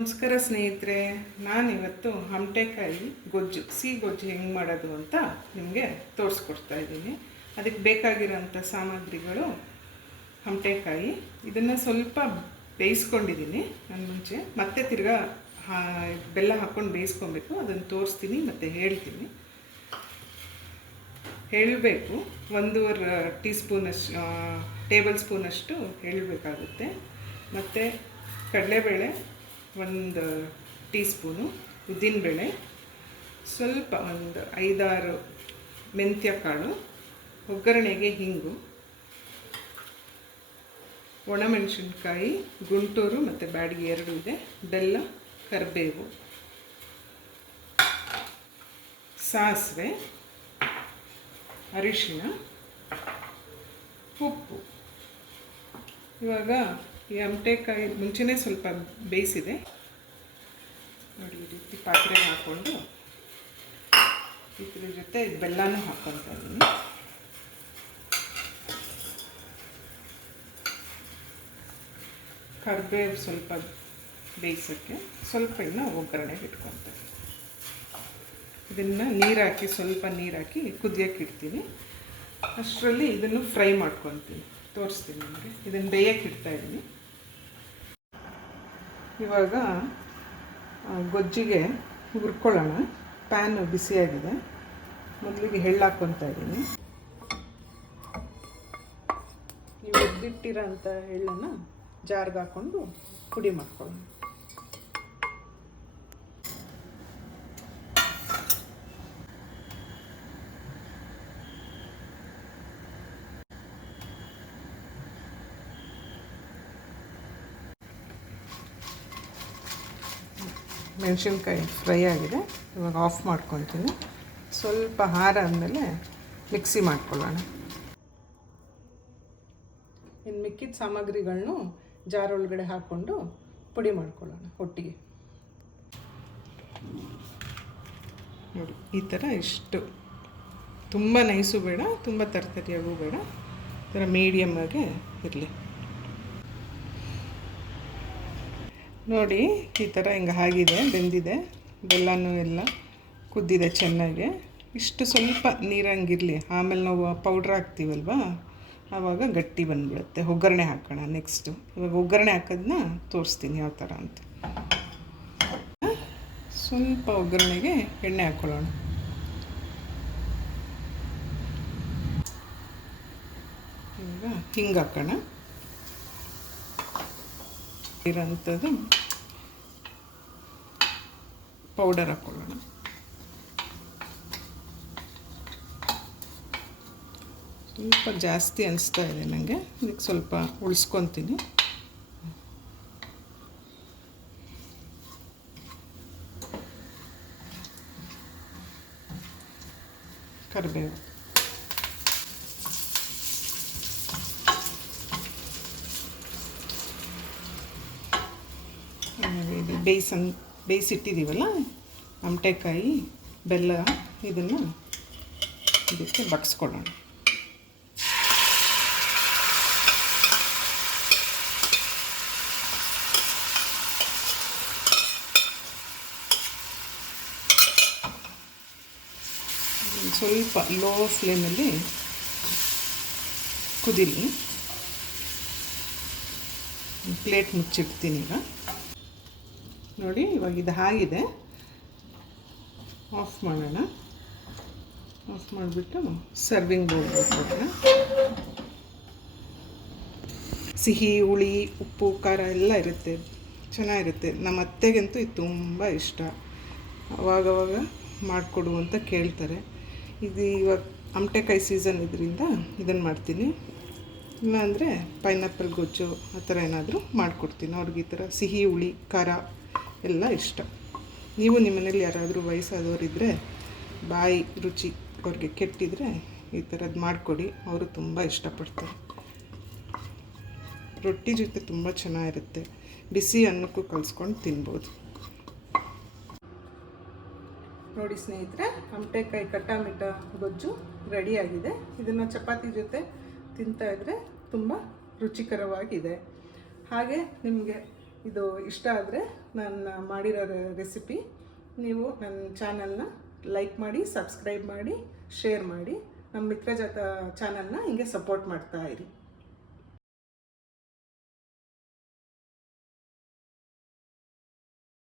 ನಮಸ್ಕಾರ ಸ್ನೇಹಿತರೆ, ನಾನಿವತ್ತು ಹಮಟೆಕಾಯಿ ಗೊಜ್ಜು ಸಿಹಿ ಗೊಜ್ಜು ಹೆಂಗೆ ಮಾಡೋದು ಅಂತ ನಿಮಗೆ ತೋರಿಸ್ಕೊಡ್ತಾ ಇದ್ದೀನಿ. ಅದಕ್ಕೆ ಬೇಕಾಗಿರೋಂಥ ಸಾಮಗ್ರಿಗಳು ಹಮಟೆಕಾಯಿ. ಇದನ್ನು ಸ್ವಲ್ಪ ಬೇಯಿಸ್ಕೊಂಡಿದ್ದೀನಿ ನಾನು ಮುಂಚೆ, ಮತ್ತೆ ತಿರ್ಗಾ ಬೆಲ್ಲ ಹಾಕ್ಕೊಂಡು ಬೇಯಿಸ್ಕೊಬೇಕು. ಅದನ್ನು ತೋರಿಸ್ತೀನಿ ಮತ್ತು ಹೇಳ್ತೀನಿ. ಹೇಳಬೇಕು 1.5 ಟೀ ಸ್ಪೂನಷ್ಟು ಟೇಬಲ್ ಸ್ಪೂನಷ್ಟು ಹೇಳಬೇಕಾಗುತ್ತೆ. ಮತ್ತು ಕಡಲೆಬೇಳೆ 1 ಟೀ ಸ್ಪೂನು, ಉದ್ದಿನಬೇಳೆ ಸ್ವಲ್ಪ, ಒಂದು 5-6 ಮೆಂತ್ಯ ಕಾಳು, ಒಗ್ಗರಣೆಗೆ ಹಿಂಗು, ಒಣಮೆಣಸಿನ್ಕಾಯಿ ಗುಂಟೂರು ಮತ್ತು ಬ್ಯಾಡಗಿ 2 ಇದೆ, ಬೆಲ್ಲ, ಕರಿಬೇವು, ಸಾಸಿವೆ, ಅರಿಶಿನ, ಉಪ್ಪು. ಇವಾಗ ಈ ಹಮಟೆಕಾಯಿ ಮುಂಚೆನೇ ಸ್ವಲ್ಪ ಬೇಯಿಸಿದೆ ನೋಡಿ. ಈ ರೀತಿ ಪಾತ್ರೆಗೆ ಹಾಕ್ಕೊಂಡು ಇದ್ರ ಜೊತೆ ಬೆಲ್ಲನೂ ಹಾಕ್ಕೊತಾ ಇದ್ದೀನಿ. ಕರಿಬೇವು ಸ್ವಲ್ಪ ಬೇಯಿಸೋಕ್ಕೆ, ಸ್ವಲ್ಪ ಇನ್ನು ಒಗ್ಗರಣೆಗೆ ಇಟ್ಕೊತೀನಿ. ಇದನ್ನು ನೀರು ಹಾಕಿ, ಸ್ವಲ್ಪ ನೀರು ಹಾಕಿ ಕುದಿಯೋಕ್ಕೆ ಇಡ್ತೀನಿ. ಅಷ್ಟರಲ್ಲಿ ಇದನ್ನು ಫ್ರೈ ಮಾಡ್ಕೊತೀನಿ, ತೋರಿಸ್ತೀನಿ ನಿಮಗೆ. ಇದನ್ನು ಬೇಯಕ್ಕೆ ಇಡ್ತಾಯಿದ್ದೀನಿ. ಇವಾಗ ಗೊಜ್ಜಿಗೆ ಹುರ್ಕೊಳ್ಳೋಣ. ಪ್ಯಾನ್ ಬಿಸಿಯಾಗಿದೆ. ಮೊದಲಿಗೆ ಎಳ್ಳು ಹಾಕ್ಕೊತಾ ಇದ್ದೀನಿ. ಈ ಹುರಿದಿಟ್ಟಿರೋಂಥ ಎಳ್ಳನ್ನು ಜಾರ್ಗೆ ಹಾಕ್ಕೊಂಡು ಪುಡಿ ಮಾಡ್ಕೊಳ್ಳೋಣ. ಮೆಣಸಿನ್ಕಾಯಿ ಫ್ರೈ ಆಗಿದೆ. ಇವಾಗ ಆಫ್ ಮಾಡ್ಕೊತೀನಿ. ಸ್ವಲ್ಪ ಆರಾದಮೇಲೆ ಮಿಕ್ಸಿ ಮಾಡ್ಕೊಳ್ಳೋಣ. ಇನ್ನು ಮಿಕ್ಕಿದ ಸಾಮಗ್ರಿಗಳನ್ನು ಜಾರ್ ಒಳಗಡೆ ಹಾಕ್ಕೊಂಡು ಪುಡಿ ಮಾಡ್ಕೊಳ್ಳೋಣ ಒಟ್ಟಿಗೆ. ನೋಡಿ, ಈ ಥರ ಇಷ್ಟು, ತುಂಬ ನೈಸು ಬೇಡ, ತುಂಬ ತರತರಿಯಾಗೂ ಬೇಡ, ಈ ಥರ ಮೀಡಿಯಮ್ಮಾಗೆ ಇರಲಿ. ನೋಡಿ, ಈ ಥರ ಹಿಂಗೆ ಆಗಿದೆ, ಬೆಂದಿದೆ. ಬೆಲ್ಲನೂ ಎಲ್ಲ ಕುದ್ದಿದೆ ಚೆನ್ನಾಗಿ. ಇಷ್ಟು ಸ್ವಲ್ಪ ನೀರಂಗಿರಲಿ, ಆಮೇಲೆ ನಾವು ಪೌಡ್ರ್ ಹಾಕ್ತೀವಲ್ವ, ಆವಾಗ ಗಟ್ಟಿ ಬಂದುಬಿಡುತ್ತೆ. ಒಗ್ಗರಣೆ ಹಾಕೋಣ ನೆಕ್ಸ್ಟು. ಇವಾಗ ಒಗ್ಗರಣೆ ಹಾಕೋದನ್ನ ತೋರಿಸ್ತೀನಿ ಯಾವ ಥರ ಅಂತ. ಸ್ವಲ್ಪ ಒಗ್ಗರಣೆಗೆ ಎಣ್ಣೆ ಹಾಕ್ಕೊಳ್ಳೋಣ. ಇವಾಗ ಹಿಂಗೆ ಹಾಕೋಣ. ಇರೋಂಥದ್ದು ಪೌಡರ್ ಹಾಕ್ಕೊಳ್ಳೋಣ. ಸ್ವಲ್ಪ ಜಾಸ್ತಿ ಅನಿಸ್ತಾ ಇದೆ ನನಗೆ, ಇದಕ್ಕೆ ಸ್ವಲ್ಪ ಉಳಿಸ್ಕೊತೀನಿ. ಕರಿಬೇವು, ಬೇಯಿಸಿಟ್ಟಿದ್ದೀವಲ್ಲ ಹಮಟೆಕಾಯಿ, ಬೆಲ್ಲ, ಇದನ್ನು ಇದಕ್ಕೆ ಬಗ್ಸ್ಕೊಳ್ಳೋಣ. ಸ್ವಲ್ಪ ಲೋ ಫ್ಲೇಮಲ್ಲಿ ಕುದೀಲಿ. ಪ್ಲೇಟ್ ಮುಚ್ಚಿಡ್ತೀನಿ ಈಗ. ನೋಡಿ, ಇವಾಗ ಇದು ಆಗಿದೆ. ಆಫ್ ಮಾಡೋಣ. ಆಫ್ ಮಾಡಿಬಿಟ್ಟು ಸರ್ವಿಂಗ್ ಬೌಲ್ ಹಾಕೋಣ. ಸಿಹಿ, ಹುಳಿ, ಉಪ್ಪು, ಖಾರ ಎಲ್ಲ ಇರುತ್ತೆ, ಚೆನ್ನಾಗಿರುತ್ತೆ. ನಮ್ಮ ಅತ್ತೆಗಂತೂ ಇದು ತುಂಬ ಇಷ್ಟ. ಅವಾಗವಾಗ ಮಾಡಿಕೊಡು ಅಂತ ಕೇಳ್ತಾರೆ. ಇದು ಇವಾಗ ಹಮಟೆಕಾಯಿ ಸೀಸನ್ ಇದರಿಂದ ಇದನ್ನು ಮಾಡ್ತೀನಿ. ಇಲ್ಲಾಂದರೆ ಪೈನಾಪಲ್ ಗೊಜ್ಜು ಆ ಥರ ಏನಾದರೂ ಮಾಡಿಕೊಡ್ತೀನಿ ಅವ್ರಿಗೆ. ಈ ಥರ ಸಿಹಿ, ಹುಳಿ, ಖಾರ ಎಲ್ಲ ಇಷ್ಟ. ನೀವು ನಿಮ್ಮ ಮನೇಲಿ ಯಾರಾದರೂ ವಯಸ್ಸಾದವರಿದ್ದರೆ, ಬಾಯಿ ರುಚಿ ಅವ್ರಿಗೆ ಕೆಟ್ಟಿದರೆ ಈ ಥರದ್ದು ಮಾಡಿಕೊಡಿ, ಅವರು ತುಂಬ ಇಷ್ಟಪಡ್ತಾರೆ. ರೊಟ್ಟಿ ಜೊತೆ ತುಂಬ ಚೆನ್ನಾಗಿರುತ್ತೆ. ಬಿಸಿ ಅನ್ನಕ್ಕೂ ಕಲಿಸ್ಕೊಂಡು ತಿನ್ಬೋದು. ನೋಡಿ ಸ್ನೇಹಿತರೆ, ಹಮಟೆಕಾಯಿ ಕಟ್ಟಾಮಿಟ್ಟ ಗೊಜ್ಜು ರೆಡಿಯಾಗಿದೆ. ಇದನ್ನು ಚಪಾತಿ ಜೊತೆ ತಿಂತಾಯಿದ್ರೆ ತುಂಬ ರುಚಿಕರವಾಗಿದೆ. ಹಾಗೆ ನಿಮಗೆ ಇದು ಇಷ್ಟ ಆದರೆ ನಾನು ಮಾಡಿರೋ ರೆಸಿಪಿ ನೀವು ನನ್ನ ಚಾನಲ್ನ ಲೈಕ್ ಮಾಡಿ, ಸಬ್ಸ್ಕ್ರೈಬ್ ಮಾಡಿ, ಶೇರ್ ಮಾಡಿ. ನಮ್ಮ ಮಿತ್ರಜಾತ ಚಾನಲ್ನ ಹಿಂಗೆ ಸಪೋರ್ಟ್ ಮಾಡ್ತಾ ಇರಿ.